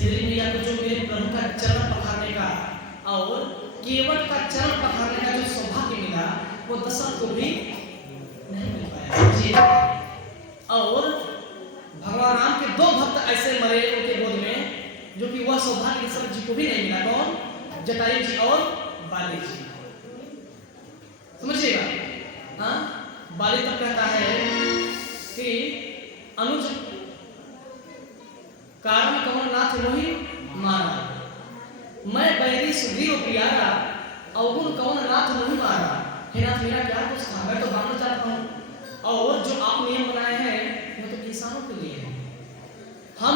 श्री मैया को जो मेरे प्रभु का चरण पखारने का और केवट का चरण पखारने का जो सौभाग्य मिला वो दशरथ को भी नहीं मिल पाया। समझिए, और भगवान राम के दो भक्त ऐसे मरे उनके गोद में जो कि वह सौभाग्य दशरथ जी को भी नहीं मिला। कौन? जटायु जी और बाली जी। समझिएगा, हाँ, बाली तब कहता है कि अनुज कारण कमल नाथ वही मारा, मैं बैरी सुग्रीव प्यारा, अवगुण कौन नाथ नहीं मारा। हे नाथ, मेरा क्या कुछ था, मैं तो मानना चाहता हूँ, और जो आप नियम बनाए हैं वो तो किसानों के लिए है। हम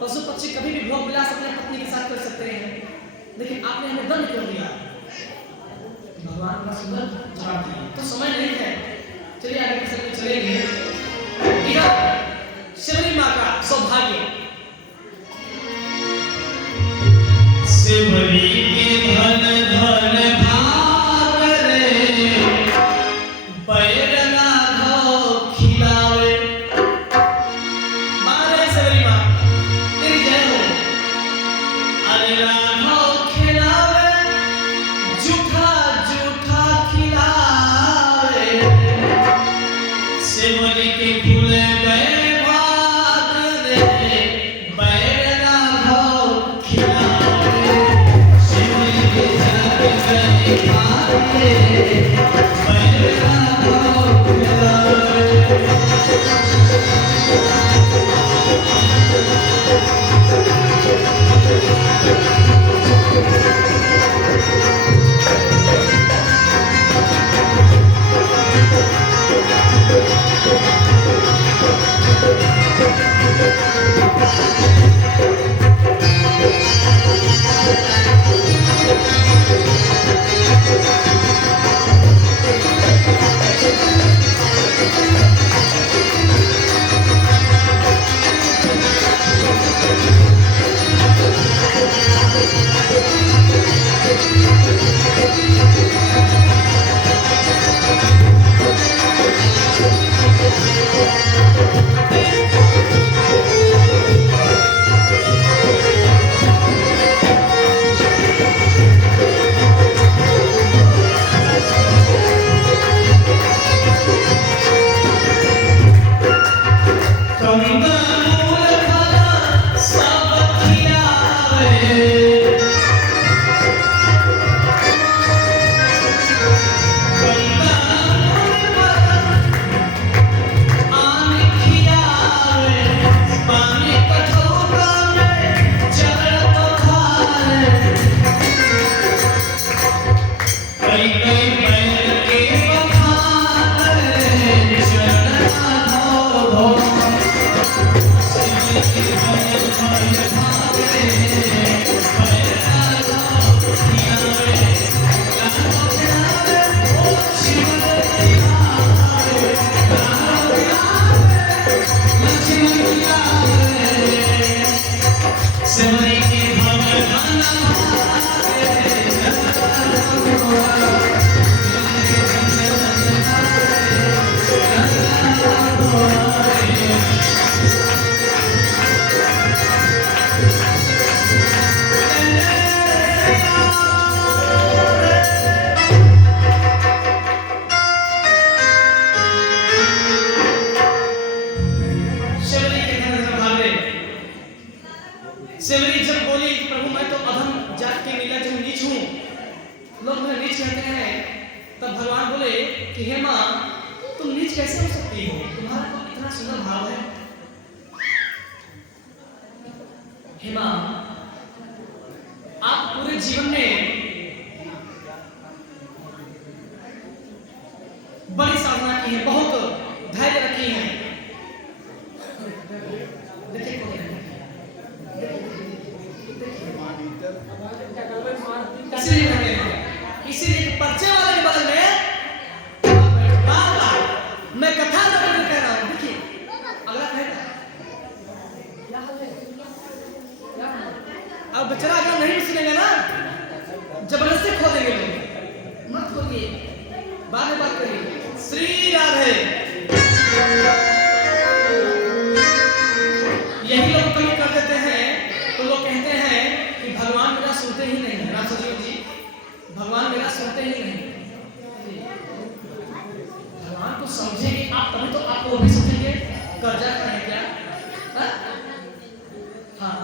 पशु पक्षी कभी भी भोग विलास अपने पत्नी के साथ कर सकते हैं, लेकिन आपने हमें दंड क्यों दिया? भगवान का सुंदर जवाब दिया। तो समय नहीं है, चलिए आगे के समय चलेंगे। शिवरी माँ का सौभाग्य। शिवरी के धन धन भाग रे, पैर ना धो खिलावे। मारे शिवरी माँ, तेरी जय हो। अरे राघो खिलावे, जूठा जूठा खिलावे। शिवरी के फूल गए भाग रे, पैर ना धो खिलावे। शिवरी के जग गए भाग रे, पैर ना धो खिलावे। शिवरी जब बोली, प्रभु मैं तो अधम जात के नीला जो नीच हूँ, लोग मुझे नीच कहते हैं, तब भगवान बोले कि हे माँ, तुम नीच कैसे हो सकती हो? तुम्हारा तो इतना सुंदर भाव है। हे माँ, आप पूरे जीवन में बड़ी साधना की है, बहुत धैर्य रखी है। इसीलिए पर्चे वाले के बगल में मैं कथा कह रहा हूँ। देखिए अगला कहेगा अब बेचारा अगर नहीं सुनेगा ना, जबरदस्ती खो देंगे लोग। मत खोलिए, बाद में बात करिए। श्री राधे। यही लोग कमी कर देते हैं तो लोग कहते भगवान मेरा सुनते ही नहीं। भगवान को समझेंगे आप तभी तो आपको वो भी समझेंगे। कर्जा करें क्या? हाँ,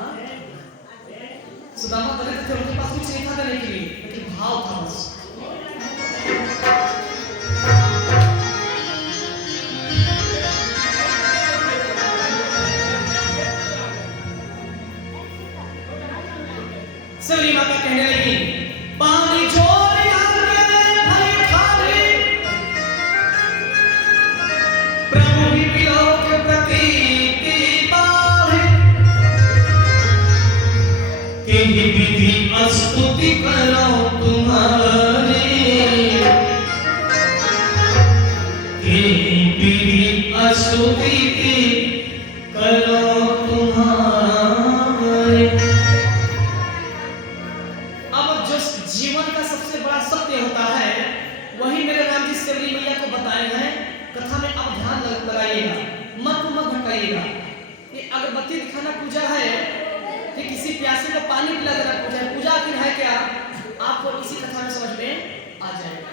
सुदामा दलित थे, उनके पास कुछ नहीं था देने के लिए, लेकिन भाव था बस। सबरी माता कहने लगी, पानी छोड़ आगे भई खाली, प्रभु ही पिलो के प्रतीति पाहे, के विधि स्तुति करो तुम्हारी, के विधि स्तुति करो तुम्हारी। जीवन का सबसे बड़ा सत्य होता है, वही मेरे राम जी सेवरी मैया को बताए हैं कथा में। अब ध्यान लगाइएगा, मत भटकाइएगा। ये अगरबत्ती दिखाना पूजा है कि किसी प्यासे को पानी पिला देना पूजा है? पूजा आखिर है क्या? आपको इसी कथा में समझ में आ जाएगा।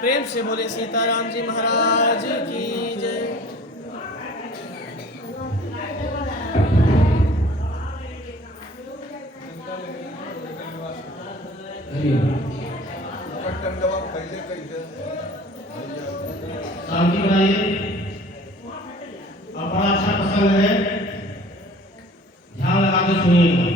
प्रेम से बोले सीताराम जी महाराज की जय। शांति बनाइए, और बड़ा अच्छा प्रसंग है, ध्यान लगा के सुनिएगा।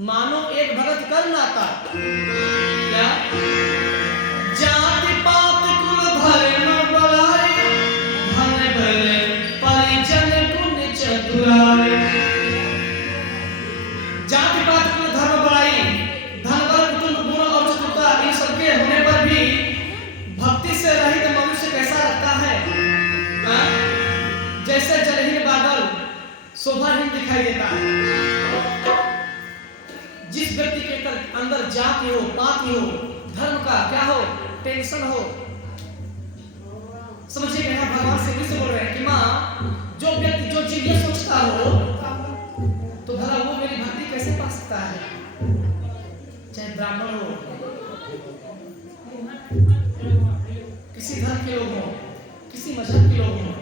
मानो एक भगत कर नाता क्या? जाति पात कुल धर्म बड़ाई, धन बल परिजन गुण चतुराई। जाति पात कुल धर्म बड़ाई, धन बल कुटुंब गुण और चतुरता, इन सबके होने पर भी भक्ति से रहित मनुष्य कैसा लगता है? जैसे जलहीन बादल शोभाहीन दिखाई देता है। जिस व्यक्ति के अंदर जाति हो, पाति हो, धर्म का क्या हो, टेंशन हो, समझिए कि भगवान से बोल रहे हैं कि माँ, जो व्यक्ति जो जीव ये सोचता हो तो भला वो मेरी भक्ति कैसे पा सकता है? चाहे ब्राह्मण हो, किसी धर्म के लोग हो, किसी मजहब के लोग हो,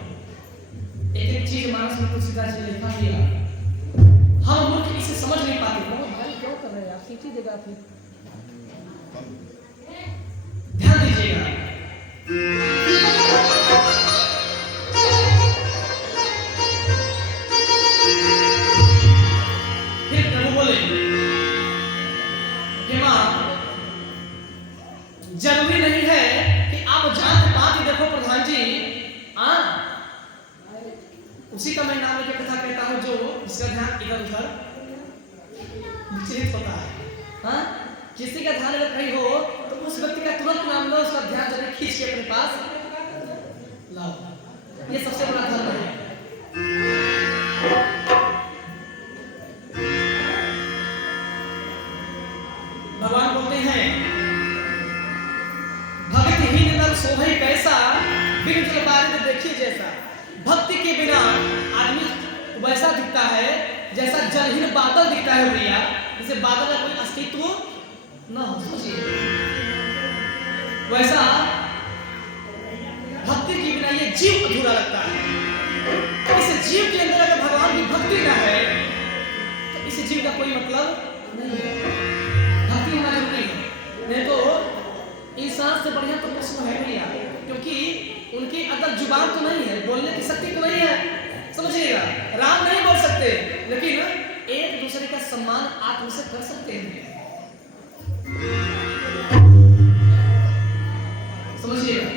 एक एक चीज मानस में कुछ सीधा चीज लिखा दिया, हम मूर्ख इसे समझ नहीं पाते। क्यों कर रहे हैं आप? सीटी देगा फिर ध्यान दीजिएगा। फिर प्रभु बोले कि मां, जरूरी नहीं है कि आप जात पात देखो प्रधान जी। उसी का मैं नाम लेकर कथा कहता हूं, जो वैसा दिखता है जैसा जलहीन बादल दिखता है भैया, जैसे बादल का कोई अस्तित्व न हो, समझिए। वैसा भक्ति के बिना ये जीव अधूरा लगता है। इस जीव के अंदर अगर भगवान की भक्ति ना है तो इस जीव का कोई मतलब नहीं है। भक्ति होना जरूरी है, नहीं तो इंसान से बढ़िया तो पशु है भैया, क्योंकि उनकी अंदर जुबान तो नहीं है, बोलने की शक्ति तो नहीं है, समझिएगा। राम नहीं बोल सकते, लेकिन एक दूसरे का सम्मान आप उनसे कर सकते हैं, समझिएगा।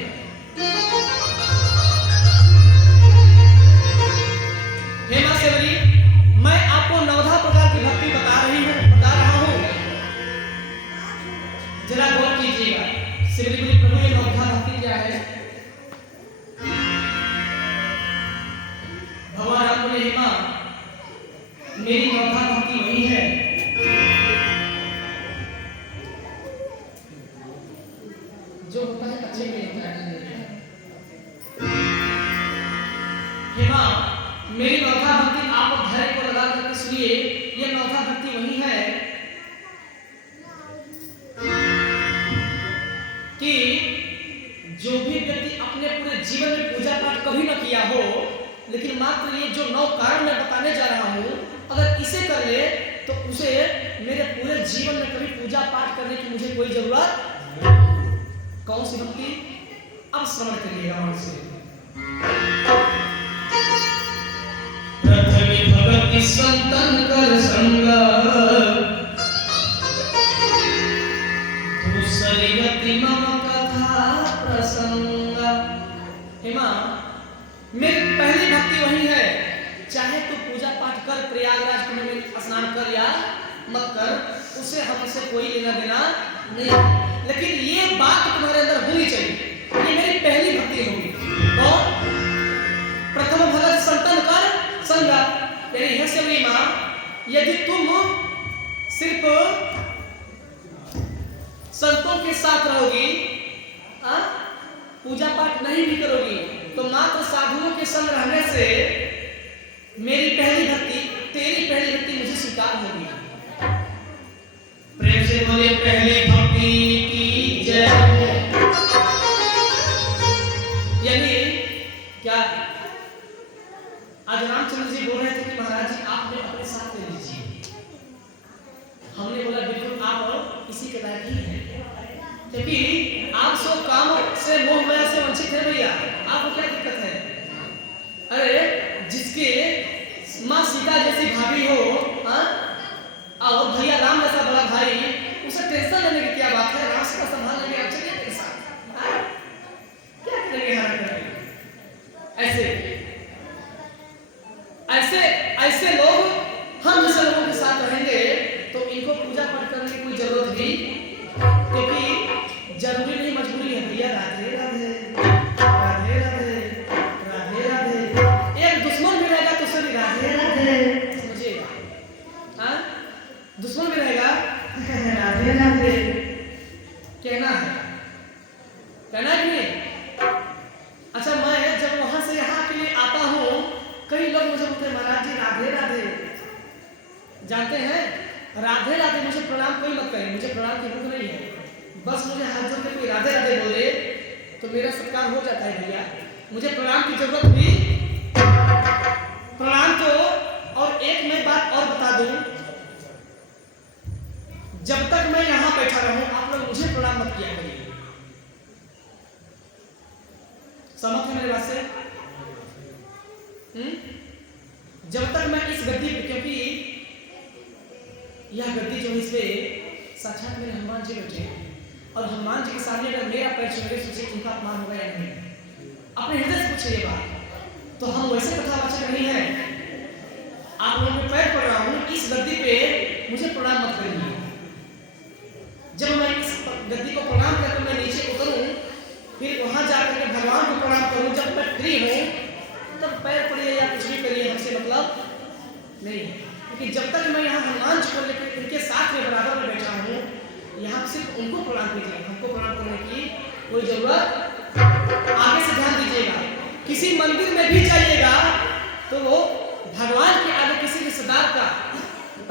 हेमा सेवरी, मैं आपको 9 प्रकार की भक्ति बता रहा हूं, जरा गौर कीजिएगा। सेवरी बोली, प्रभु ये 9 भक्ति क्या है? भगवान राम बोले, हेमा मेरी 9 भक्ति वही है जो होता है अच्छे के लिए। हेमा मेरी 9 भक्ति, आप धैर्य को लगा करके सुनिए, ये 9 भक्ति वही है कि जो भी व्यक्ति अपने पूरे जीवन में पूजा पाठ कभी न किया हो, लेकिन मात्र ये जो 9 कारण मैं बताने जा रहा हूं, अगर इसे कर ले तो उसे मेरे पूरे जीवन में कभी पूजा पाठ करने की मुझे कोई जरूरत। कौन सी भक्ति? अब श्रवण करिएगा मन से। प्रथम भगति संतन कर संग, दूसरी गति मम कथा प्रसंग। हेमा मेरी पहली भक्ति वही है, चाहे तू पूजा पाठ कर, प्रयागराज कुंभ में स्नान कर या मत कर, उसे हमसे कोई लेना देना नहीं, लेकिन ये बात तुम्हारे अंदर होनी चाहिए, ये मेरी पहली भक्ति होगी। तो प्रथम भगत संतन कर संग, यानी हे सेवरी मां, यदि तुम सिर्फ संतों के साथ रहोगी, पूजा पाठ नहीं भी करोगी, तो मात्र साधुओं के संग रहने से मेरी पहली भक्ति, तेरी पहली भक्ति मुझे स्वीकार होगी। प्रेम से बोले, पहली भक्ति की जय। यानी क्या आज रामचंद्र जी बोल रहे थे कि महाराज जी आप अपने साथ ले लीजिए, हमने बोला बिल्कुल आप इसी के लायक ही हैं, क्योंकि आप सब काम से मोह माया से वंचित है भैया, आपको क्या दिक्कत है? अरे जिसके माँ सीता जैसी भाभी हो, और भैया राम जैसा बड़ा भाई, उसे टेंशन लेने की क्या बात है? राम सीता संभाल लेंगे, आप चलिए मेरे साथ, क्या करेंगे हरा करके? ऐसे लोग हम जैसे लोगों के साथ रहेंगे तो इनको पूजा पाठ करने की कोई जरूरत नहीं, क्योंकि जरूरी नहीं, मजबूरी है भैया। राधे राधे राधे राधे राधे राधे, एक दुश्मन भी रहेगा तो उसे भी राधे राधे, समझिएगा। हाँ, दुश्मन भी रहेगा राधे राधे कहना है, कहना कि नहीं? अच्छा, मैं जब वहां से यहाँ के लिए आता हूँ, कई लोग मुझे बोलते हैं महाराज जी राधे राधे, जानते हैं राधे राधे मुझे प्रणाम कोई मत करे, मुझे प्रणाम की भूख नहीं है, बस मुझे हाथ जोड़ के कोई राधे राधे बोले तो मेरा सत्कार हो जाता है भैया, मुझे प्रणाम की जरूरत भी प्रणाम तो। और एक मैं बात और बता दूं, जब तक मैं यहां बैठा रहूं आप लोग मुझे प्रणाम मत किया करिए, समझ है मेरी बात से? जब तक मैं इस गद्दी पे, क्योंकि यह गद्दी जो है इसपे साक्षात मेरे हनुमान जी बैठे हैं, और हनुमान जी के सामने अगर मेरा पैर छूटे सोचे उनका अपमान होगा या नहीं, अपने हृदय से पूछे ये बात। तो हम वैसे कथावाचक नहीं है, आप लोगों के पैर पड़ रहा हूं, इस गद्दी पे मुझे प्रणाम मत करिए। जब मैं इस गद्दी को प्रणाम करके मैं नीचे उतरूं, फिर वहां जाकर के भगवान को प्रणाम करूं, जब मैं फ्री हूं तब पैर पड़िए या कुछ भी करिए, हमसे मतलब नहीं है। क्योंकि जब तक मैं यहाँ हनुमान जी को लेकर उनके साथ में बराबर में बैठा हूँ, यहाँ सिर्फ उनको प्रणाम कीजिए, हमको प्रणाम करने की कोई जरूरत। आगे से ध्यान दीजिएगा, किसी मंदिर में भी जाइएगा तो वो भगवान के आगे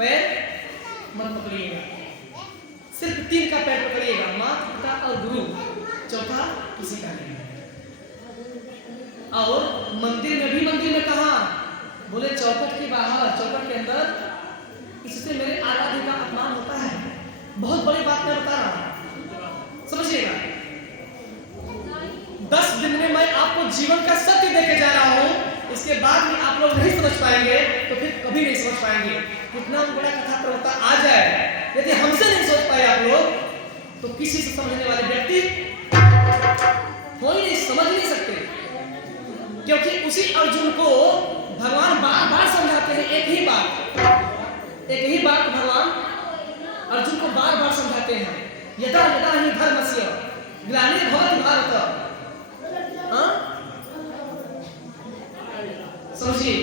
पैर मत पकड़िएगा, सिर्फ 3 का पैर पकड़िएगा, माता पिता और गुरु, चौथा किसी का नहीं। और मंदिर में कहा, बोले चौखट के बाहर, चौखट के अंदर, इससे मेरे आराध्य का अपमान होता है। बहुत बड़ी बात मैं बता रहा हूं, समझिएगा। 10 दिन में मैं आपको जीवन का सत्य देके जा रहा हूं, इसके बाद भी आप लोग नहीं समझ पाएंगे तो फिर कभी नहीं समझ पाएंगे। कितना बड़ा कथा प्रवक्ता आ जाए, यदि हमसे नहीं सोच पाए आप लोग, तो किसी से समझने वाले व्यक्ति कोई नहीं, समझ नहीं सकते। क्योंकि उसी अर्जुन को भगवान बार-बार समझाते हैं, एक ही बात भगवान अर्जुन को बार-बार समझाते हैं। यदा यदा हि धर्मस्य ग्लानिर्भवति भारत। समझिए,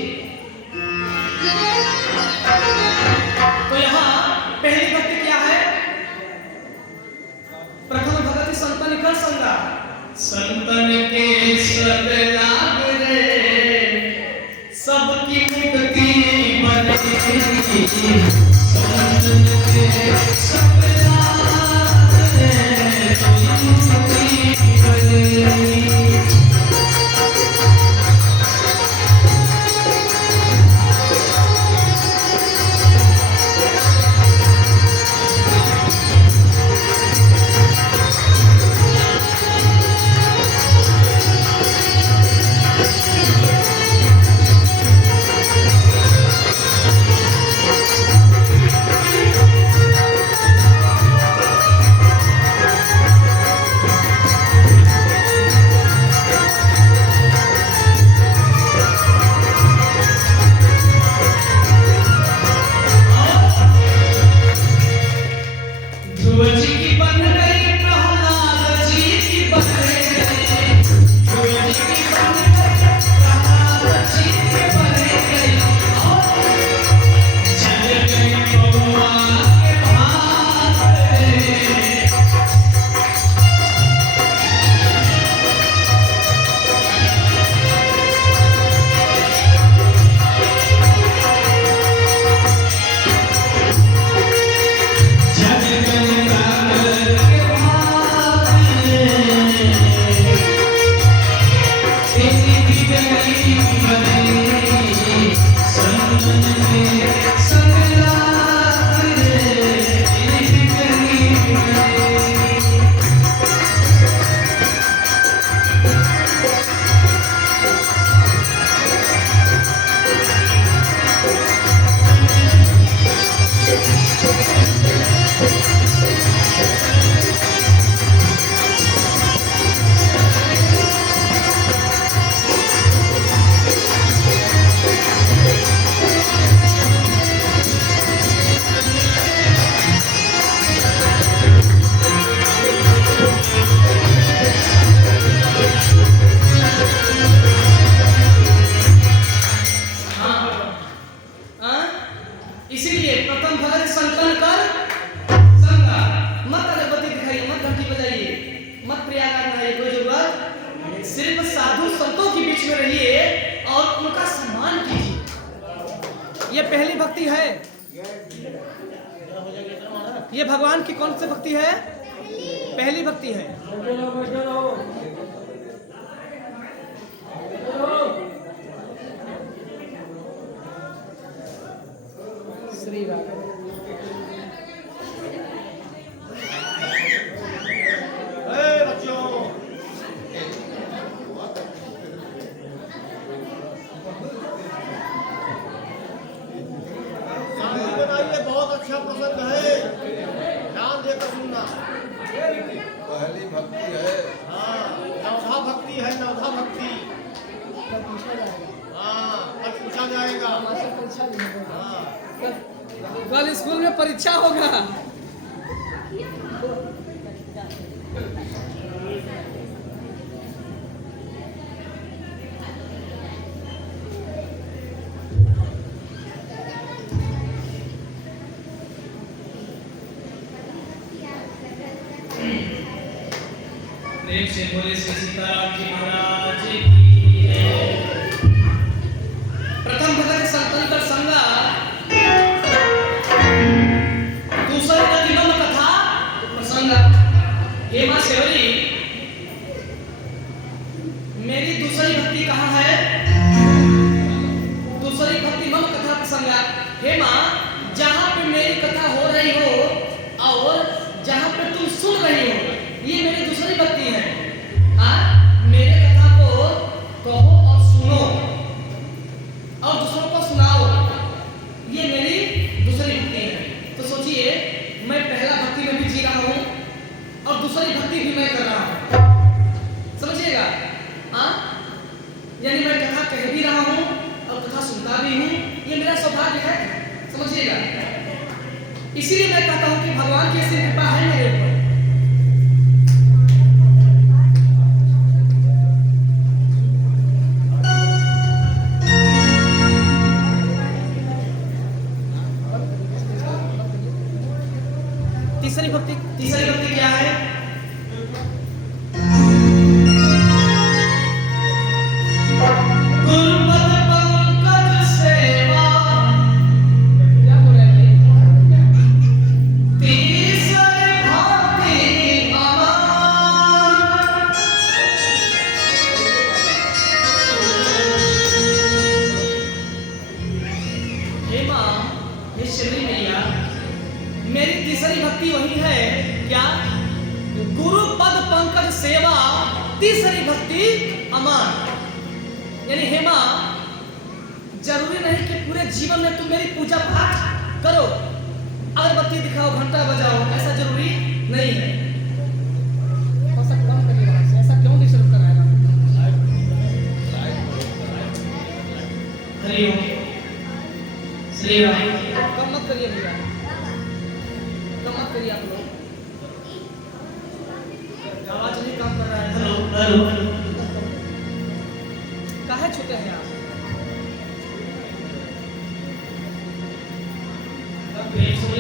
तो यहाँ पहली भक्ति क्या है? प्रथम भगति संतन कर संगा, संतन के सब लाभ रे, सबकी मुक्ति बनेगी। संतन के सब लाभ रे, सबकी मुक्ति बनेगी। ये पहली भक्ति है। ये भगवान की कौन सी भक्ति है? पहली भक्ति है। श्री राम। बहुत अच्छा प्रसंग है, ध्यान देकर सुनना। पहली भक्ति है। हाँ, नवधा भक्ति है, नवधा भक्ति। हाँ, कल पूछा जाएगा। हाँ, कल स्कूल में परीक्षा होगा। प्रेम से बोले श्री सीताराम जी महाराज की जय। प्रथम भगत संतन का संगा मेरी दूसरी भक्ति कहाँ है? दूसरी भक्ति मम कथा प्रसंगा। हे माँ, जहाँ पे मेरी कथा हो रही हो और जहाँ पे तुम सुन रही हो, ये मेरी दूसरी भक्ति है। हाँ, मेरे कथा को कहो और सुनो और दूसरों को सुनाओ, ये मेरी दूसरी भक्ति है। तो सोचिए, मैं पहला भक्ति में भी जी रहा हूँ और दूसरी भक्ति भी मैं कर रहा हूँ। समझिएगा? हाँ, यानी मैं कथा कह भी रहा हूँ और कथा सुनता भी हूँ, ये मेरा सौभाग्य है। समझिएगा? इसीलिए मैं कहता हूँ कि भगवान की ऐसी कृपा है मेरे ऊपर। तीसरी भक्ति क्या है? गुरुपद पंकज सेवा। क्या बोल रहे हैं? तीसरी भक्ति अमर। हे माँ, हे श्री मैया, मेरी तीसरी भक्ति वही है क्या? गुरु पद पंकज सेवा, तीसरी भक्ति अमर। यानी हे माँ, जरूरी नहीं कि पूरे जीवन में तुम मेरी पूजा पाठ करो, अगरबत्ती दिखाओ, घंटा बजाओ, ऐसा जरूरी नहीं है। ऐसा कम करिए वहाँ से, ऐसा क्यों डिस्टर्ब कर रहा है? हरिओम श्री राम। कम मत करिए भैया, कम मत करिए आप लोग, आवाज नहीं काम कर रहा है। Hello hello. काहे छूटे हैं आप?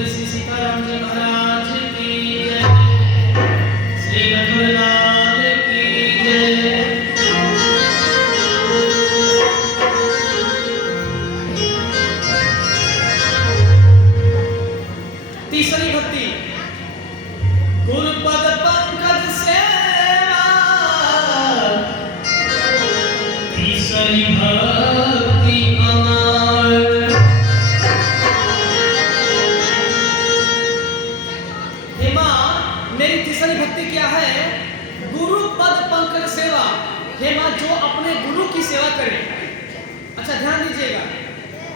श्री सीताराम जी महाराज की जय, श्री रघुनाथ की जय। तीसरी भक्ति गुरुपद पंकज सेवा, तीसरी भक्ति अमर। हे माँ, मेरी तीसरी भक्ति क्या है? गुरुपद पंकज सेवा। हे माँ, जो अपने गुरु की सेवा करे। अच्छा ध्यान दीजिएगा,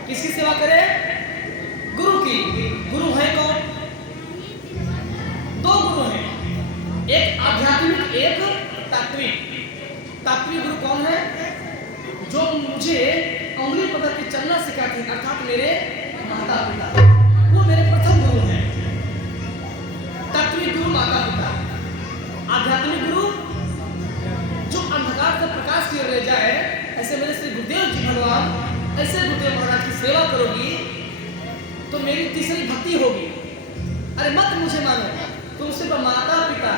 किसकी सेवा करे? गुरु की। गुरु है कौन? दो गुरु हैं, एक आध्यात्मिक, एक तात्विक। तात्विक गुरु कौन है? जो मुझे अंगुली पकड़ के चलना सिखाते हैं, अर्थात मेरे माता पिता, वो मेरे प्रथम गुरु हैं। तात्विक गुरु माता पिता। आध्यात्मिक गुरु जो अंधकार से प्रकाश की ओर ले जाए, ऐसे मेरे श्री गुरुदेव जी भगवान, ऐसे गुरुदेव महाराज की सेवा करोगी तो मेरी तीसरी भक्ति होगी। अरे मत मुझे मानो, तुम सिर्फ माता पिता।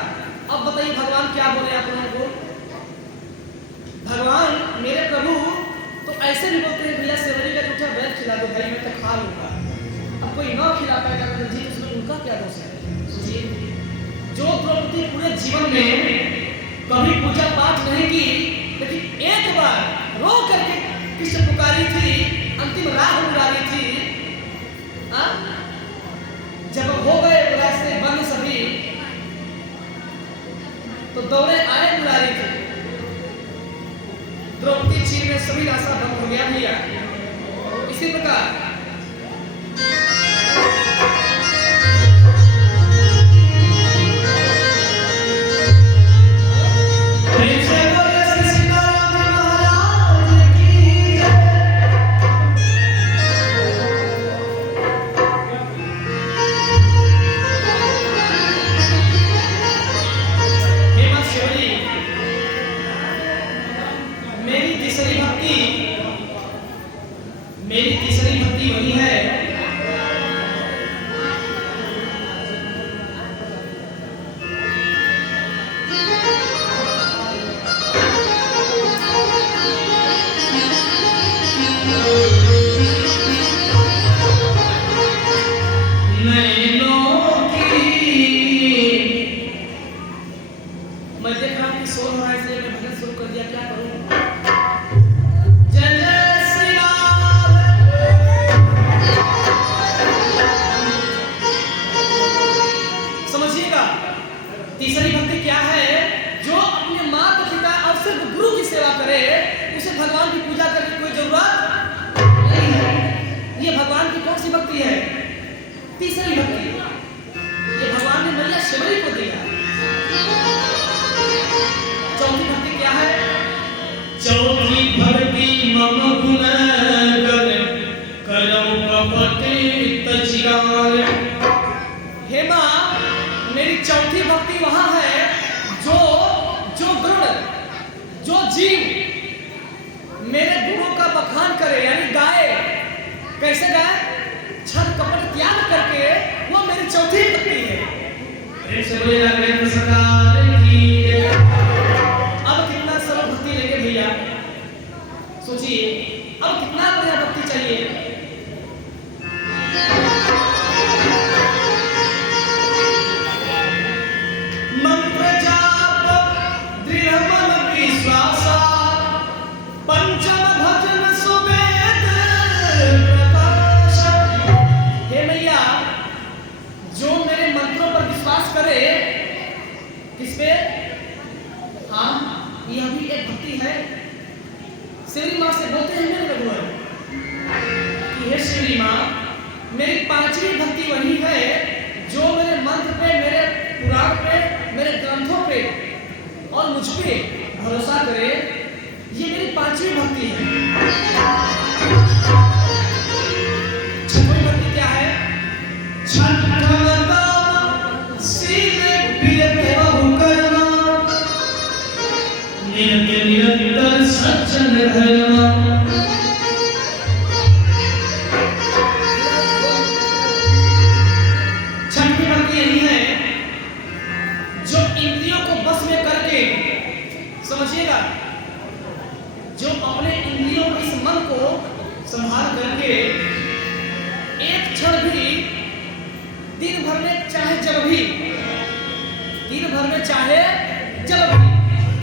अब बताइए भगवान क्या बोले आप लोगों को? भगवान मेरे प्रभु तो ऐसे नहीं बोलते हैं, भैया सेवरी का जूठा बैल खिला दो भाई, मैं तो खा लूंगा। अब कोई न खिला पाएगा तो जी उसमें उनका क्या दोष है? सोचिए, जो द्रौपदी पूरे जीवन में कभी पूजा पाठ नहीं की, लेकिन एक बार रो करके कृष्ण पुकारी थी, अंतिम राह उड़ारी थी। जब हो गए रास्ते बंद सभी, तो दौड़े आए मुरारी थे। द्रौपदी चीर में सभी रास्ता बंद हो गया भैया। इसी प्रकार मेरी तीसरी भक्ति वही है मैं देख रहा हूँ कि शोर हो रहा है, इसलिए मैं भजन शुरू कर दिया। क्या करूँ? सेवा करे, उसे भगवान की पूजा करने की कोई जरूरत नहीं है। ये भगवान की कौन सी भक्ति है? तीसरी भक्ति। ये भगवान ने मैया शबरी को दिया। चौथी भक्ति क्या है? चौथी भक्ति मम गुण कर करौ कपट तजिगार। हे माँ, मेरी चौथी भक्ति वहां है जो गुण, जो जीव मेरे गुणों का बखान करे, यानी गाए। कैसे गाए? छल कपट त्याग करके, वो मेरी चौथी भक्ति है। प्रेम से बोले राघवेंद्र सरकार की। अब कितना सरल भक्ति लेंगे भैया, सोचिए, अब कितना बढ़िया भक्ति चाहिए। मंत्र जाप दृढ़ मन विश्वासा पंचम भजन सुवेद प्रकाश। हे मैया, जो मेरे मंत्रों पर विश्वास करे, किस पे? हाँ, यह भी एक भक्ति है। श्री माँ से बोलते हैं मेरे रघुवर कि हे श्री माँ, मेरी पांचवी भक्ति वही है जो मेरे मंत्र पे, मेरे पुराण पे, मेरे ग्रंथों पे और मुझ पे भरोसा करे। ये मेरी पांचवी भक्ति है। छठवीं भक्ति क्या है? निरंतर सज्जन धर्म। छठवीं भक्ति यही है जो इंद्रियों को बस में करके, समझिएगा, जो अपने इंद्रियों के इस मन को संभाल करके एक क्षण भी, दिन भर में चाहे जब भी, दिन भर में चाहे जब भी,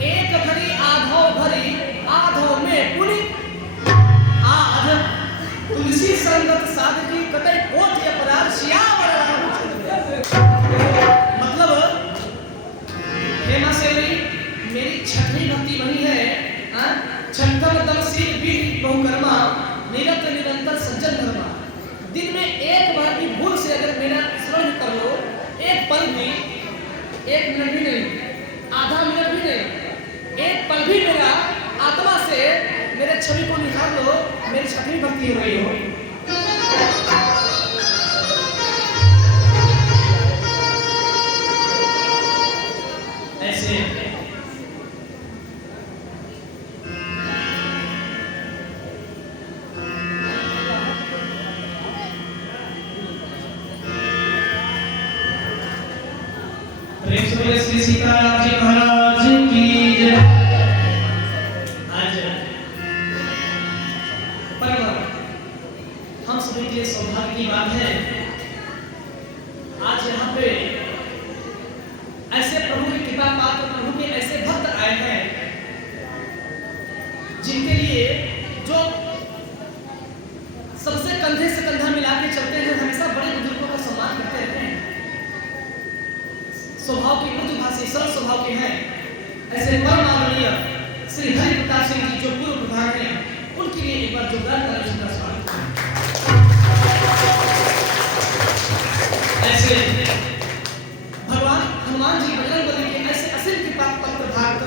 एक घड़ी आधो घड़ी आधो में पुनि आध तुलसी संगत साधकी कतई कोटि अपराध सियावर रामचंद्र। मतलब हे मां सेवरी, मेरी छठवीं भक्ति वही है, छठम दम शील बीज बहुकर्मा निरंतर निरंतर सज्जन धर्मा। दिन में एक बार भी भूल से अगर मेरा स्मरण कर लो, एक पल भी, एक मिनट भी नहीं, आधा मिनट भी नहीं, एक पल भी मेरा आत्मा से मेरे छवि को निकाल लो, मेरी छठवीं भक्ति हो गई हो। ऐसे प्रेम से बोले श्री सीताराम जी महाराज की जय। आज परम हम सभी के लिए सौभाग्य की बात है, आज यहाँ पे ऐसे प्रभु की कृपा पात्र, प्रभु के ऐसे भक्त आए हैं जिनके लिए, जो सबसे कंधे से कंधा मिला के चलते हैं, हमेशा बड़े बुजुर्गों का सम्मान करते रहते हैं, स्वभाव की मृदुभाषी सरल स्वभाव के हैं। ऐसे परम आदरणीय श्री हरि प्रताप सिंह जी जो पूर्व प्रधान हैं, उनके लिए एक बार जोरदार तालियों का स्वागत है। ऐसे भगवान हनुमान जी बजरंगबली के ऐसे असीम कृपा पत्र धारक,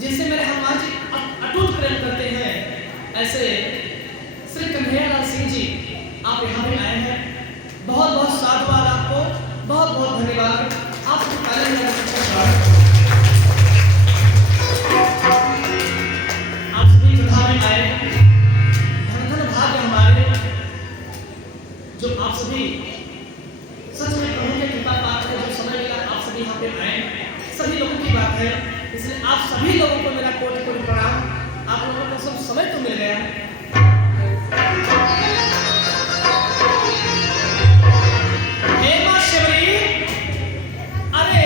जिनसे मेरे हनुमान जी अटूट प्रेम करते हैं, ऐसे श्री कन्हैयालाल सिंह जी आप यहाँ पे आए हैं। बहुत बहुत साधुवाद आपको, बहुत बहुत धन्यवाद। आप सभी ताली बजा सकते हैं। आप सभी सभा में आए, धन धन भाग्य हमारे जो आप सभी सच में प्रभु के कृपा पात्र हैं, जो समय मिला आप सभी यहाँ पे आए, सभी लोगों की बात है, इसलिए आप सभी लोगों को मेरा कोटि कोटि प्रणाम। आप लोगों को सब समय तो मिल गया। हे मां शिवरी, अरे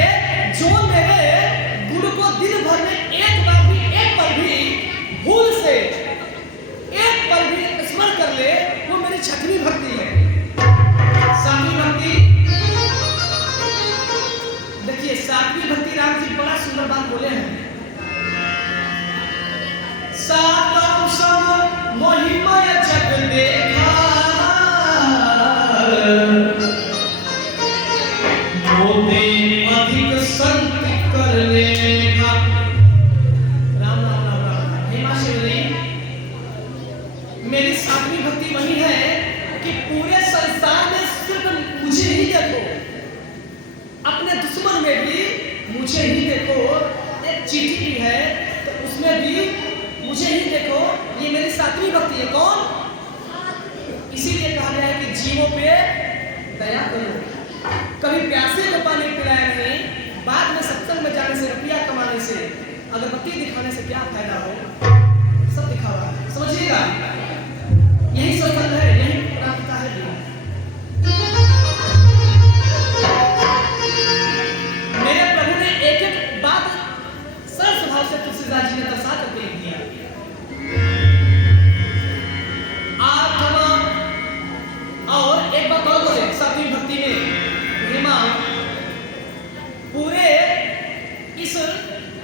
भक्ति है। कौन? इसीलिए कहा गया है कि जीवों पे दया करो। कभी प्यासे को पानी पिलाया नहीं, बाद में सत्संग में जाने से, रुपया कमाने से, अगरबत्ती दिखाने से क्या फायदा हो? सब दिखावा है, समझिएगा। यही सत्संग है, यही प्राप्तता है। मेरे प्रभु ने एक एक बात सरल स्वभाव से तुलसीदास जी ने दर्शा करके लिख दिया। आत्मा और एक बात और बोले सातवीं भक्ति में, महिमा पूरे इस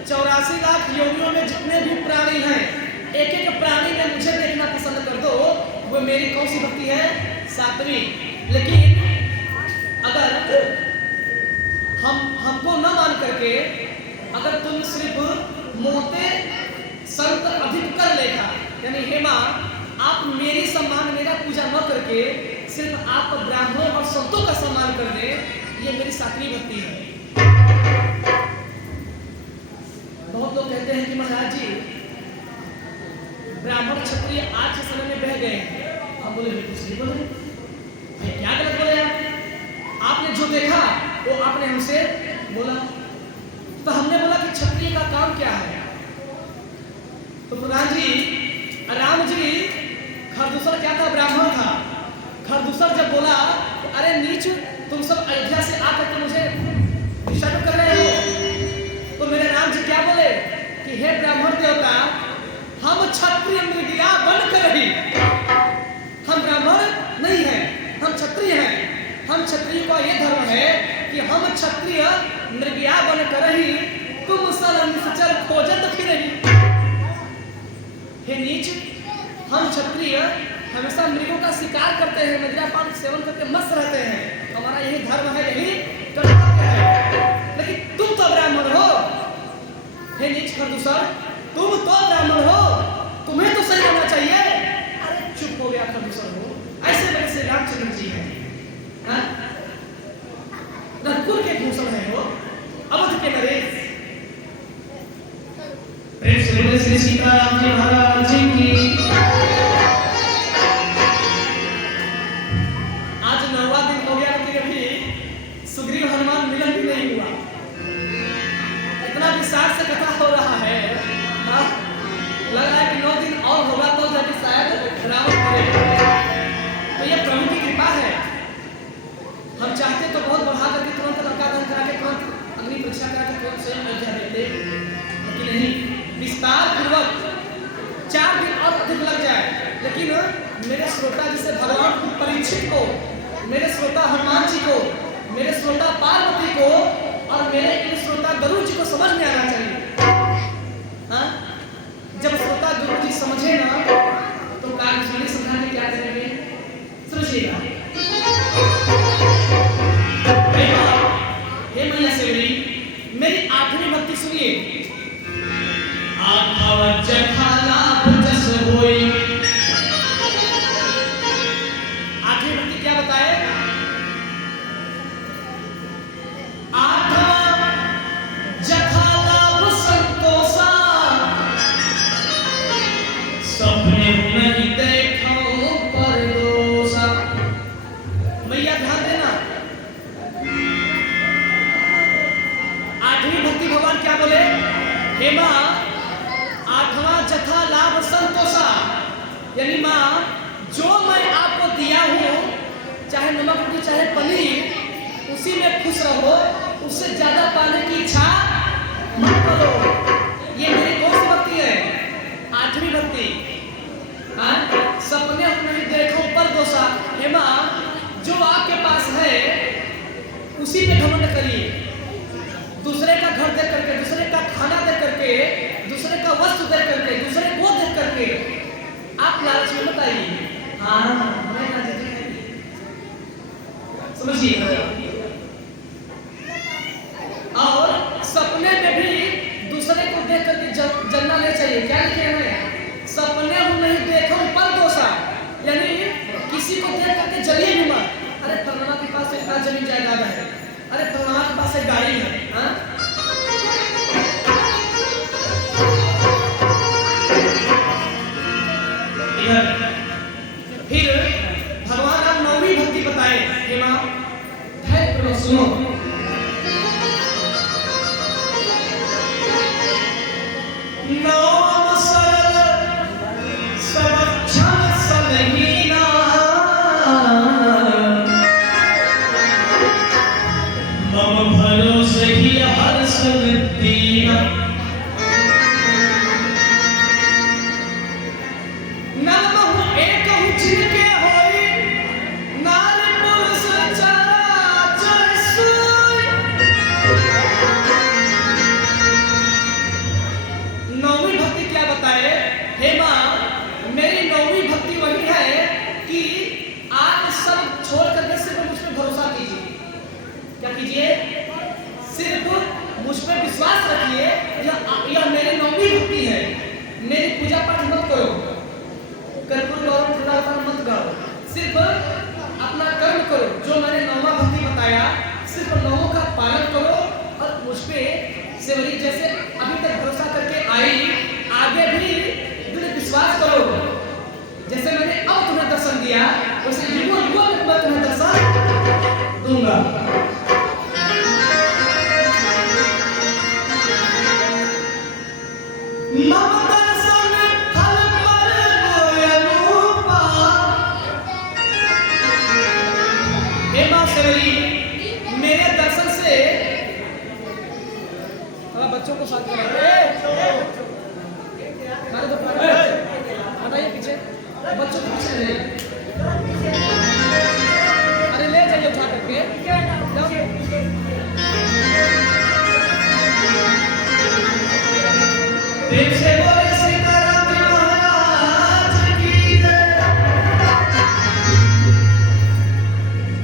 84 लाख योनियों में जितने भी प्राणी हैं, एक एक प्राणी में मुझे देखना पसंद कर दो, वो मेरी कौन सी भक्ति है? सातवीं। लेकिन अगर हमको न मान करके अगर तुम सिर्फ मोते संत अधिक कर लेगा, यानी हे मां आप मेरी सम्मान, मेरा पूजा न करके सिर्फ आप ब्राह्मणों और संतों का सम्मान कर दे, ये मेरी सातवीं भक्ति है। बहुत लोग कहते हैं कि महाराज जी ब्राह्मण क्षत्रिय आज के समय में बह गए हैं। हम बोले कुछ नहीं बोले, भाई क्या गलत बोले आप? आपने जो देखा वो आपने हमसे बोला, तो हमने बोला कि क्षत्रिय का काम क्या है? तो प्रधान जी, राम जी खरदूसर क्या था? ब्राह्मण था। खरदूसर जब बोला अरे नीच, तुम सब अयोध्या से आकर के मुझे डिस्टर्ब कर रहे हो, तो मेरे राम जी क्या बोले कि हे ब्राह्मण देवता, हम क्षत्रिय मृगया बनकर ही, हम ब्राह्मण नहीं हैं, हम क्षत्रिय हैं। हम क्षत्रिय का ये धर्म है कि हम क्षत्रिय मृगया बनकर ही तुम सल निश्चर खोजत फिरही। हे नीच, हम क्षत्रिय हमेशा मृगों का शिकार करते हैं, मदिरापान सेवन करके मस्त रहते हैं, हमारा यही धर्म है, यही कर्तव्य है। लेकिन तुम तो ब्राह्मण हो। हे नीच खरदूसर, तुम तो ब्राह्मण हो, तुम्हें तो सही होना चाहिए। अरे चुप हो गया खरदूसर हो, ऐसे मेरे से रामचंद्र जी हैं, रघुकुल के भूषण है वो, अवध के नरेश। प्रेम से बोले श्री सीताराम जी महाराज की। आज 9वां दिन हो गया, लेकिन अभी सुग्रीव हनुमान मिलन भी नहीं हुआ। इतना विस्तार से कथा हो रहा है, लग रहा है कि 9 दिन और होगा तो जाके शायद रावण मरेगा। तो ये प्रभु की कृपा है। हम चाहते तो बहुत बढ़ा करके तुरंत लंका दहन करा के तुरंत अग्नि परीक्षा करा के तुरंत स्वयं अयोध्या देते, लेकिन नहीं, विस्तार पूर्वक 4 दिन और अधिक लग जाए। लेकिन मेरे श्रोता जिसे भगवान परीक्षित को, मेरे श्रोता हनुमान जी को, मेरे श्रोता पार्वती को और मेरे इन श्रोता गरुड़ जी को समझ में आना चाहिए। हाँ, जब श्रोता गरुड़ जी समझे ना तो कागजवानी समझाने क्या करेंगे? समझिएगा। हे मैया सेवरी, मेरी 8वीं भक्ति सुनिए। आत्मा जथा लाभ जस होई। 8वीं भक्ति क्या बताए? आत्मा जथा लाभ संतोषा, सपने नहीं देखो परदोषा। मैया ध्यान देना, 8वीं भक्ति भगवान क्या बोले? हे मां, 8वां जथा लाभ संतोषा, यानी मां जो मैं आपको दिया हूं, चाहे नमक रोटी चाहे पनीर, उसी में खुश रहो, उससे ज्यादा पाने की इच्छा मत करो। ये मेरी कौन सी भक्ति है? 8वीं भक्ति। सपने नहीं देखो परदोषा। हे मां, जो आपके पास है उसी पे घमंड करिए। दूसरे का घर देख करके, दूसरे का खाना देख करके, दूसरे का वस्त्र देख करके, दूसरे को देख करके आप लालच में मत आइए। हाँ, मैं ना देखे समझिए। और सपने में भी दूसरे को देख करके जलना नहीं चाहिए। क्या लिखे हैं? सपने हम नहीं देखो परदोषा, यानी किसी को देख करके जलिए भी मत। अरे फलाना के पास इतना जमीन जायदाद है, अरे फलाना के पास एक गाड़ी है, हाँ? इधर नाम सरल सब क्षण सलहीना मम भरोसे ही हर सुनतीना नलमहु एक जिनके होई नारी पुरुष चराचर सोई। नौवीं भक्ति क्या बताए? हे माँ, मेरी नौवीं भक्ति वही है कि आज सब छोड़ करके सिर्फ मुझ पर भरोसा कीजिए। क्या कीजिए? सिर्फ मुझ पर विश्वास रखिए। यह मेरी नौवीं भक्ति है। मेरी पूजा पाठ मत करो, कर्पूर गौरव वृंदावन मत गाओ, सिर्फ अपना कर्म करो। जो मैंने नौवां भक्ति बताया, सिर्फ नौवों का पालन करो और मुझ पे सेवरी जैसे अभी तक भरोसा करके आई, आगे भी दृढ़ विश्वास करो। जैसे मैंने अब तुम्हें दर्शन दिया, वैसे युगों युगों तक मैं तुम्हें दर्शन दूंगा। मम दर्शन फल पर मोयनुपा। हे मां सेवरी, मेरे दर्शन से बच्चों को साथ में बताइए पीछे, बच्चों को पीछे ले, अरे ले जाइए उठा करके। प्रेम से बोले सीताराम जी महाराज की जय।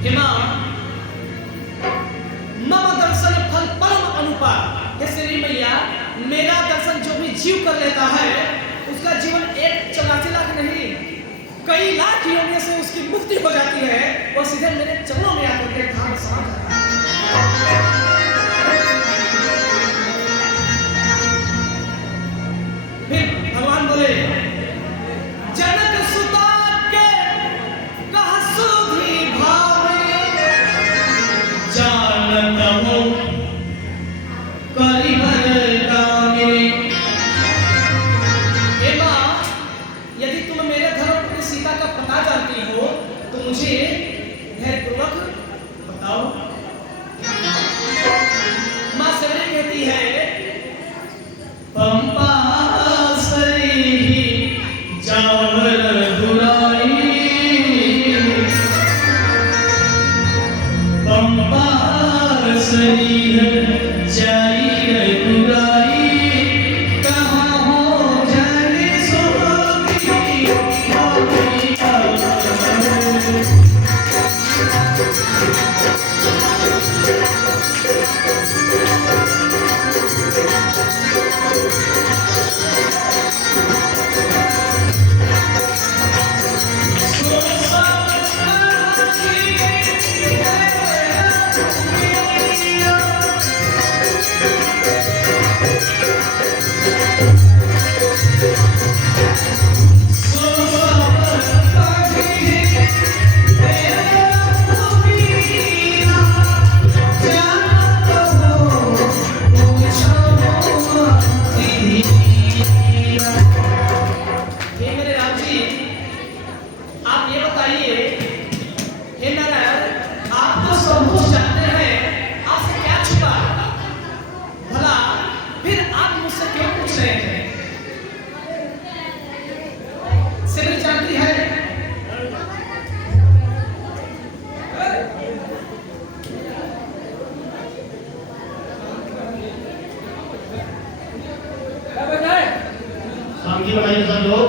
हे मां, मम दर्शन फल परम अनुपा। हे श्री मैया, मेरा दर्शन जो भी जीव कर लेता है, उसका जीवन 84 लाख नहीं, कई लाख योनियों से उसकी मुक्ति हो जाती है। वो सीधे मेरे चरणों में आकर के धाम समा जाता है। फिर भगवान बोले, जनक सुता के कह सुधी भावनी। जानत हो करिबर कामिनी। हे मां, यदि तुम मेरे धर्म सीता का पता जानती हो तो मुझे धैर्यपूर्वक बताओ। मां सेवरी कहती है, पंपा सरी जावर दुराई। पंपा सरी जाई दुराई। कहाँ हो जाने सोती मोती हे मेरे राम जी, आप ये बताइए, हे नारायण, आप तो सब कुछ जानते हैं, आपसे क्या छुपा? भला फिर आप मुझसे क्यों पूछ रहे हैं? सेवरी जानती है। शांति बनाइए सब लोग।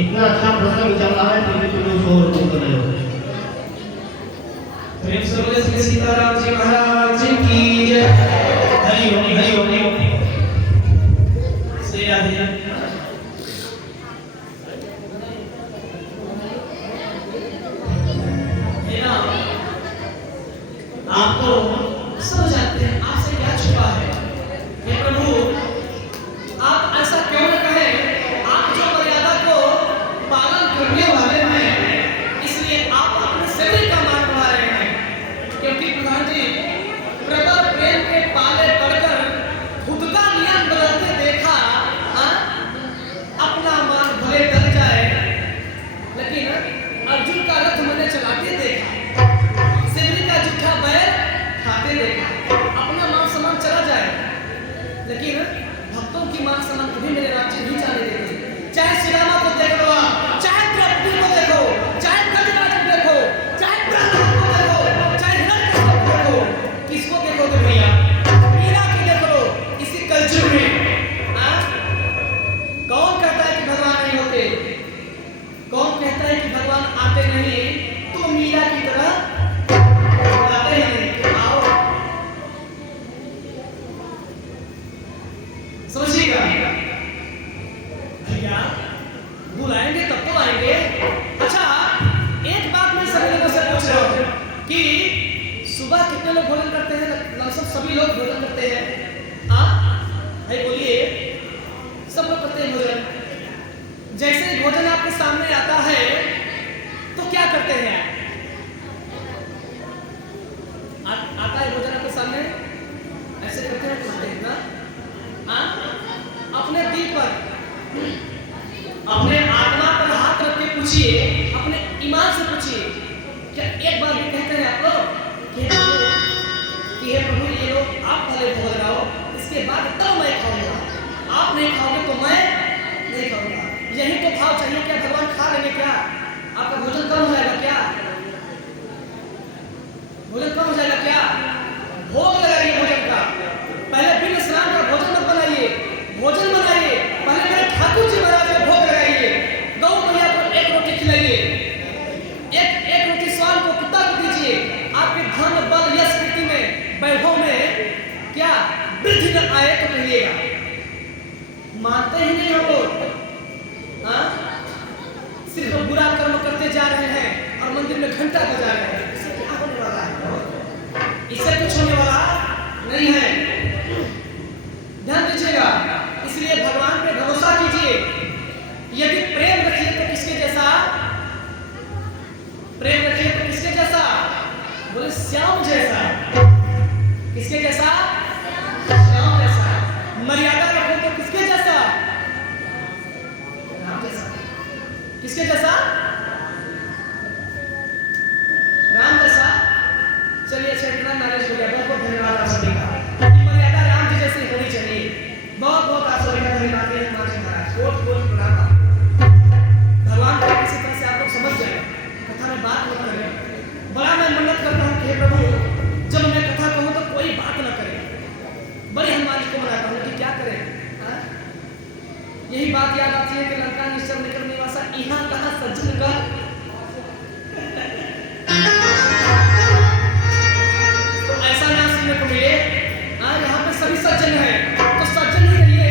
इतना अच्छा प्रसंग चल रहा है, फिर भी तुम लोग शोर क्यों कर रहे हो? प्रेम से बोले श्री सीताराम जी महाराज की जय। हरि ओम हरि ओम हरि ओम। श्री राधे। आप तो सब जानते हैं, आपसे क्या छुपा है? हे प्रभु, आप ऐसा क्यों न कहें? आप जो मर्यादा को पालन करने वाले हैं, इसलिए आप अपने सेवरी का मान बढ़ा रहे हैं। क्योंकि प्रधान जी, प्रबल प्रेम के पाले पड़कर लोग भोजन करते हैं, लगभग सभी लोग भोजन करते हैं। भाई बोलिए, सब लोग करते हैं भोजन। जैसे ही भोजन आपके सामने आता है तो क्या करते हैं? आता है भोजन आपके सामने, ऐसे करते हैं ना? अपने दिल पर, अपने आत्मा पर हाथ रख के पूछिए, अपने ईमान से पूछिए, क्या एक बार भी कहते हैं आप लोग कि हे प्रभु ये लोग आप भले भोग रहो, इसके बाद तब मैं खाऊंगा, आप नहीं खाओगे तो मैं नहीं खाऊंगा। यही तो भाव चाहिए। क्या भगवान खा लेंगे? क्या आपका भोजन कम हो जाएगा? क्या भोजन कम हो जाएगा? क्या भोग लगाइए भोजन का। पहले बिन स्नान का भोजन मत बनाइए, भोजन बनाइए। पहले मेरे ठाकुर जी महाराज को भोग लगाइए, गौ मैया को एक रोटी खिलाइए, एक रोटी स्वान को कुत्ता को दीजिए। आपके धन बल यश कीर्ति में वैभव में क्या वृद्धि न आए तो कहिएगा। मानते ही नहीं हम लोग, सिर्फ बुरा कर्म करते जा रहे हैं और मंदिर में घंटा बजा रहे हैं। इससे क्या होने वाला है? इससे कुछ होने वाला नहीं है। ध्यान दीजिएगा। इसलिए भगवान पे भरोसा कीजिए। यदि प्रेम रखिए तो किसके जैसा? प्रेम रखिए तो किसके जैसा? बोले श्याम जैसा। किसके जैसा? श्याम जैसा। मर्यादा रखो तो किसके जैसा? राम जैसा। किसके जैसा? राम जैसा। चलिए अच्छा, इतना नॉलेज हो गया। बहुत बहुत धन्यवाद आप सभी का। मर्यादा राम जी जैसी होनी चाहिए। बहुत बहुत आप सभी का धन्यवाद है महाराज। कोट कोट प्रणाम। भगवान को किसी तरह से आप लोग समझ जाए, कथा में बात मत करें। बड़ा मैं मन्नत करता हूँ कि हे प्रभु, जब मैं कथा कहूँ तो कोई बात न करे। बड़े हनुमान जी को मनाता हूँ कि क्या करें। यही बात याद आती है कि लंका निश्चर निकल निवासा यहाँ कहाँ सज्जन का। तो ऐसा ना सुनने को मिले। यहाँ पे सभी सज्जन हैं, तो सज्जन ही रहिए,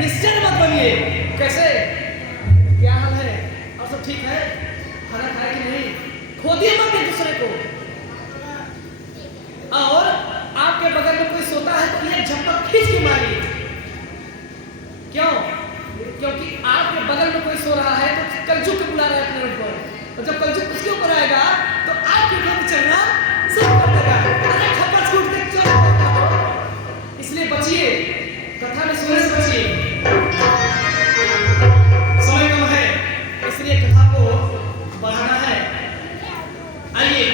निश्चर मत बनिए। कैसे? क्या हाल है? और सब ठीक है? खाना खाया कि नहीं? खोदिए मत एक दूसरे को। और आपके बगल में कोई सोता है तो ये झपट खींच के मारिए। क्यों? क्योंकि आपके बगल में कोई सो रहा है तो कलजुग के बुला रहा है अपने ऊपर, और जब कलजुग उसके ऊपर आएगा तो आपके घर चलना शुरू कर देगा। अरे खपत छूट के चलो। इसलिए बचिए, कथा में सुनने से बचिए। समय कम है, इसलिए कथा को बढ़ाना है। आइए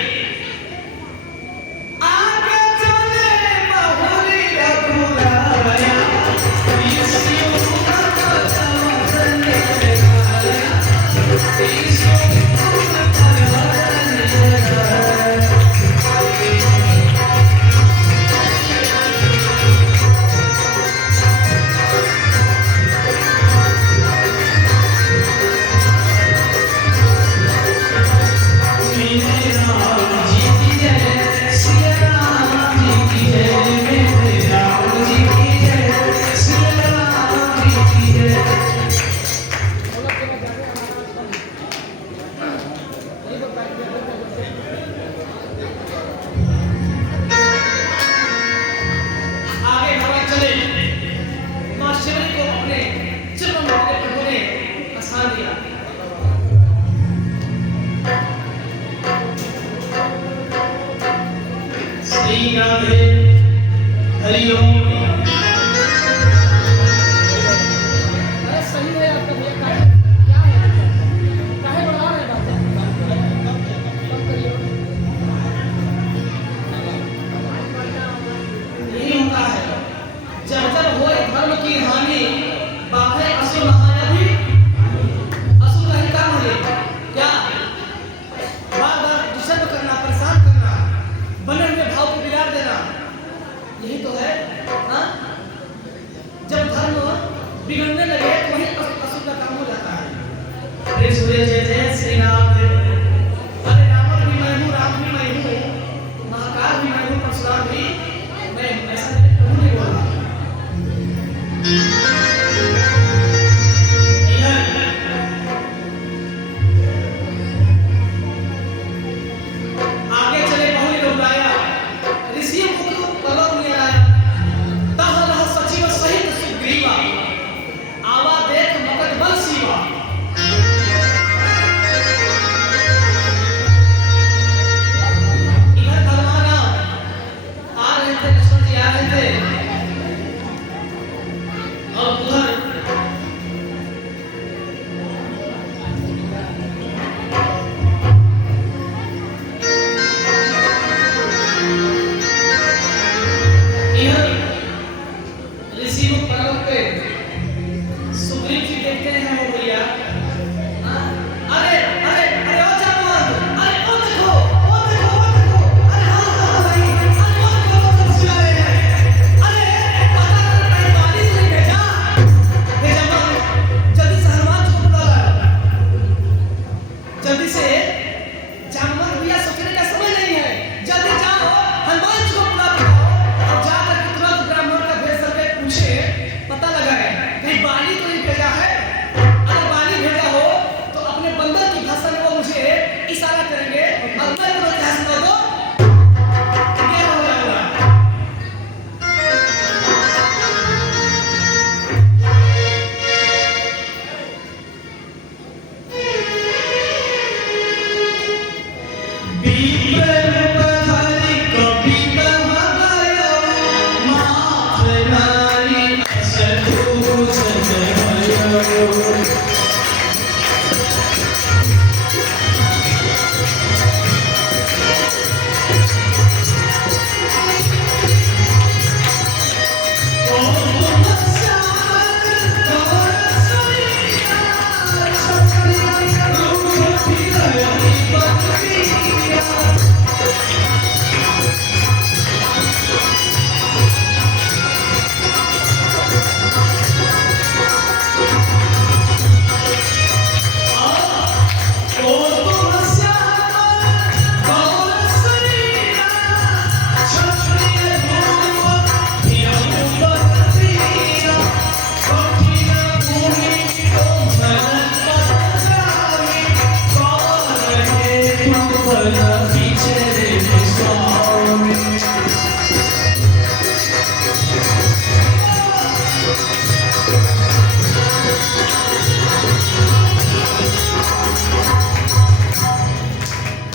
आगे चले बहुरी रघुराया, ऋषियों और उधर इधर ऋषि लोग पर्वत पे सुग्रीव जी देखते हैं वो भैया, अरे अरे अरे ओ जामवंत, अरे ओ देखो ओ देखो ओ देखो, अरे हाँ भाई, अरे ओ देखो वो सब चिल्ला रहे हैं, अरे पता नहीं कहीं बारिश नहीं भेजा, हे जामवंत जल्दी से हनुमान जी को बुला लाओ, जल्दी से। जामवंत भैया सोचने का समय नहीं है, जल्दी जाओ हनुमान जी को बुला के लाओ और जाकर के तुरंत ब्राह्मण का भेष करके पूछे, पता लगाए कहीं बाली तो नहीं भेजा है, अगर बाली भेजा हो तो अपने बंदर की भाषा में वो मुझे इशारा करेंगे और मैं उनको ध्यान दे दो क्या हो रहा है।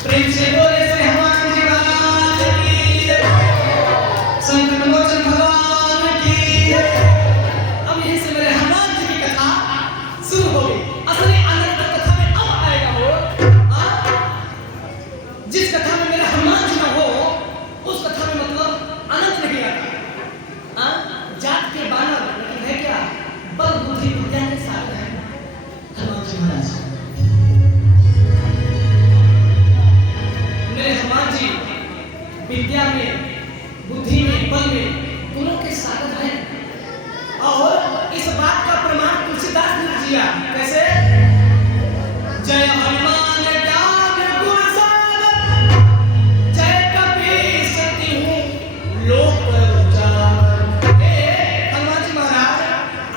प्रेम से बोले श्री हनुमान जी महाराज की जय, संकट मोचन भगवान की जय। अब यहीं से मेरे हनुमान जी की कथा शुरू हो गई। असली आनंद तो कथा में अब आएगा हो, जिस कथा में मेरे हनुमान जी न हो उस कथा में मतलब आनंद नहीं आता। जात के बानर लेकिन है क्या, बल बुद्धि विद्या के साथ है हनुमान जी महाराज। मेरे हनुमान जी विद्या में, बुद्धि में, बल में दोनों के साधन हैं और इस बात का प्रमाण तुलसीदास ने दिया। कैसे? जय हनुमान ज्ञान गुण सागर, जय कपीस तिहु लोक उजागर। हनुमान जी महाराज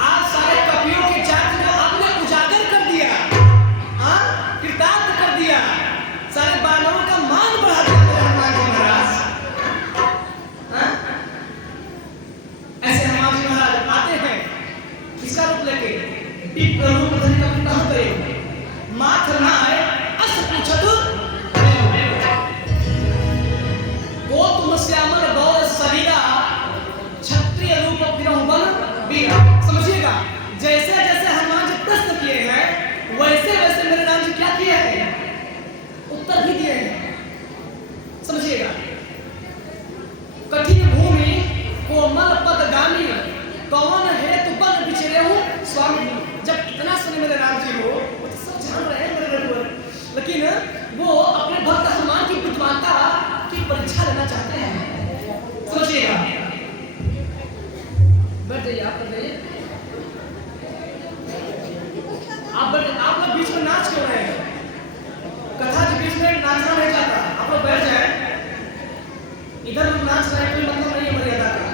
आप सारे कपियों के जात को आपने उजागर कर दिया, कृतार्थ कर दिया, सारे बानरों का मान बढ़ा दिया मेरे हनुमान जी महाराज। ऐसे हनुमान जी महाराज आते हैं किसका रूप लेके, विप्र रूप धरि कपि कहाँ गए, माथ नाय अस पूछत वो तुम श्यामल गौर शरीरा, क्षत्रिय रूप विरह बन बीरा। समझिएगा, जैसे जैसे हनुमान जी प्रश्न किए हैं वैसे वैसे मेरे राम जी क्या किए हैं, उत्तर भी दिए हैं। समझिएगा, कठिन भूमि कोमल पद गामी, कौन है तू बल बिछड़े हूँ स्वामी। जब इतना सुने मेरे राम जी हो वो तो सब जान रहे हैं मेरे रघुवर, लेकिन वो अपने भक्त हनुमान की बुद्धिमानता की परीक्षा लेना चाहते हैं। समझिएगा, बैठ जाइए, आप बैठ जाइए, आप लोग बीच में नाच क्यों रहे हैं, कथा के बीच में नाचना नहीं जाता, आप लोग बैठ जाए। इधर लोग नाच रहे हैं कोई मतलब नहीं है मर्यादा का।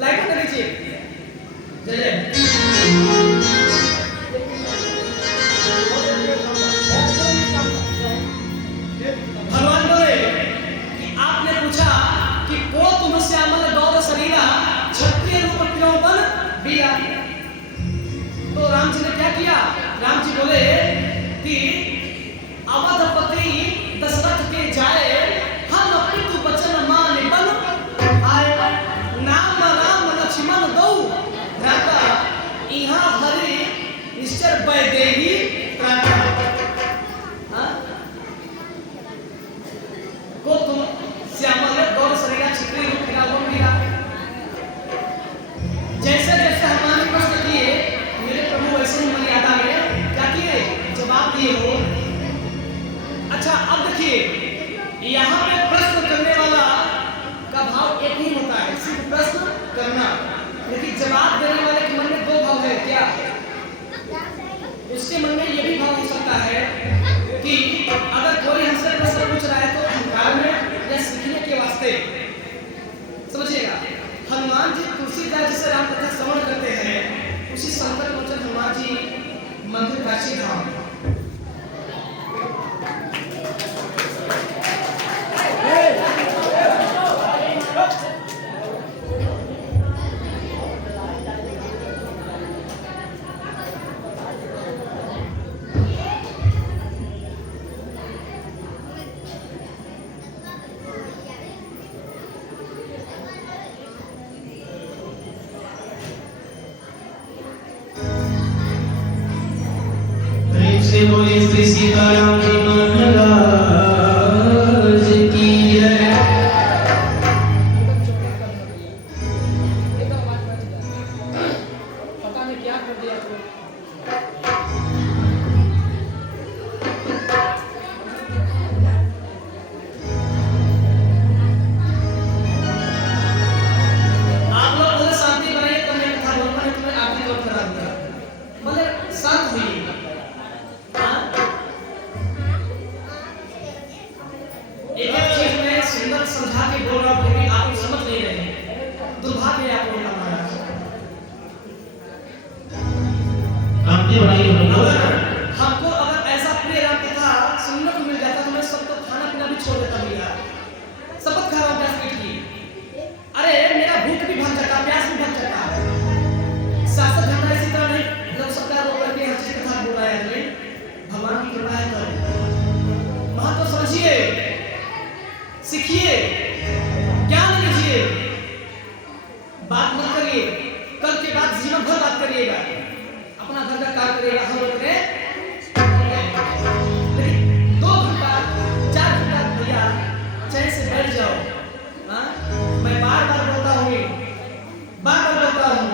लाइट कर लीजिए, जय जय। भगवान बोले कि आपने पूछा कि को तुम श्यामल गौर शरीरा, क्षत्रिय रूप विरह बन बीरा। तो राम जी ने क्या किया, राम जी बोले कि अवधपति दशरथ के जाए, हम पितु वचन मान बन आए, नाम राम मंदिर काशी धाम। से बोले श्री सीताराम जी महाराज की जय। पता नहीं क्या कर दिया तो आप लोग बोले शांति बनाइए तो मैं कथा बोलूंगा नहीं तो मैं आपकी ओर करा दूंगा। बोले शांत हुई। एक चीज मैं सुंदर समझा के बोल रहा हूँ लेकिन आप लोग समझ नहीं रहे हैं। दुर्भाग्य है आप लोगों का महाराज। हमको अगर ऐसा प्रिय राम कथा सुनने को मिल जाता तो मैं सबको खाना पीना भी छोड़ देता भैया। शपथ खा रहा हूँ 10 मिनट की। अरे मेरा भूख भी भग जाता, प्यास भी भग जाता। शासक घंटा इसी तरह नहीं जब सबका रोक करके हर चीज कथा बोल रहा है नहीं। भगवान की कृपा है तो महत्व समझिए, सीखिए, ज्ञान लीजिए, बात मत करिए। कल के बाद जीवन भर बात करिएगा, अपना घर का काम करिएगा। हम लोग ने लेकिन 2 घंटा 4 घंटा भैया चैन से बैठ जाओ। हाँ मैं बार बार बोलता हूँ, बार बार बोलता हूँ,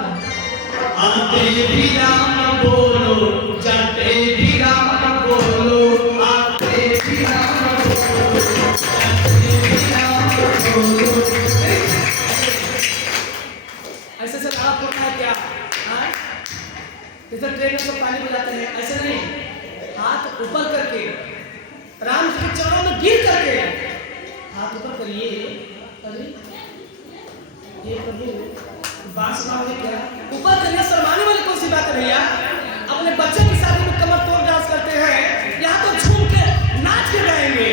आते भी राम बोलो, जाते भी राम बोलो, आते भी राम बोलो, जाते भी राम बोलो। ऐसे से आप होता है क्या? हाँ जैसे ट्रेन में सब पानी बजाते हैं ऐसे नहीं, हाथ ऊपर करके राम जी के चरणों में गिर करके हाथ ऊपर करिए। अरे ये प्रभु बात सुना है क्या? ऊपर करिए। शर्माने वाली कौन सी बात है भैया? अपने बच्चे की शादी में कमर तोड़ डांस करते हैं, यहाँ तो झूम के नाच के गाएंगे।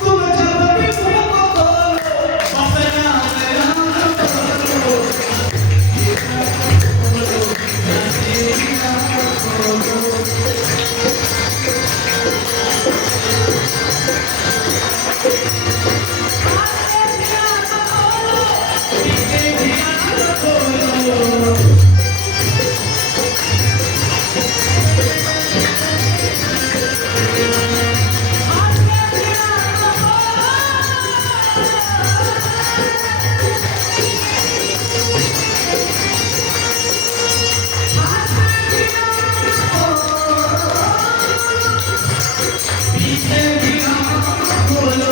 तुम जब भी सुनो बसना मेरा बोलो,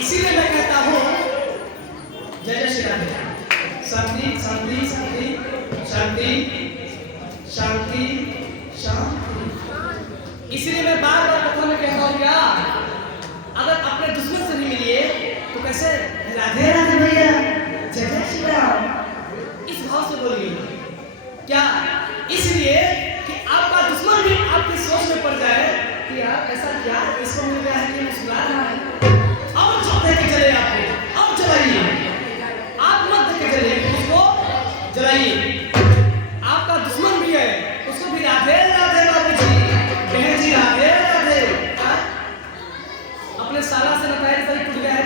इसीलिए मैं कहता हूँ जय जय श्री राम। शांति शांति शांति शांति शांति शांति। इसीलिए मैं बार बार कथा में कहता हूँ क्या, अगर अपने दुश्मन से नहीं मिलिए तो कैसे राधे राधे भैया जय जय श्री राम इस भाव से बोलिए। क्या? इसलिए कि आपका दुश्मन भी आपकी सोच में पड़ जाए कि यार ऐसा क्या इसको मिल गया है कि मुस्कुरा रहा है। और जो देख के चले आपको, अब जलाइए, आप मत देख के चलिए, उसको जलाइए। आपका दुश्मन भी है, उसको भी राधे राधे बाबूजी, बहन जी राधे राधे। अपने साला से नताया सही टूट गया है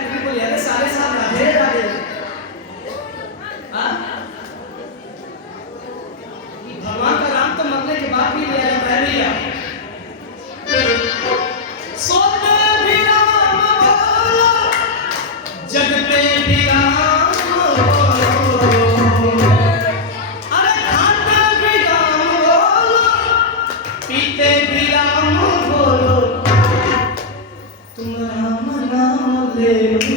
बीते भी राम बोलो तुम राम नाम ले लो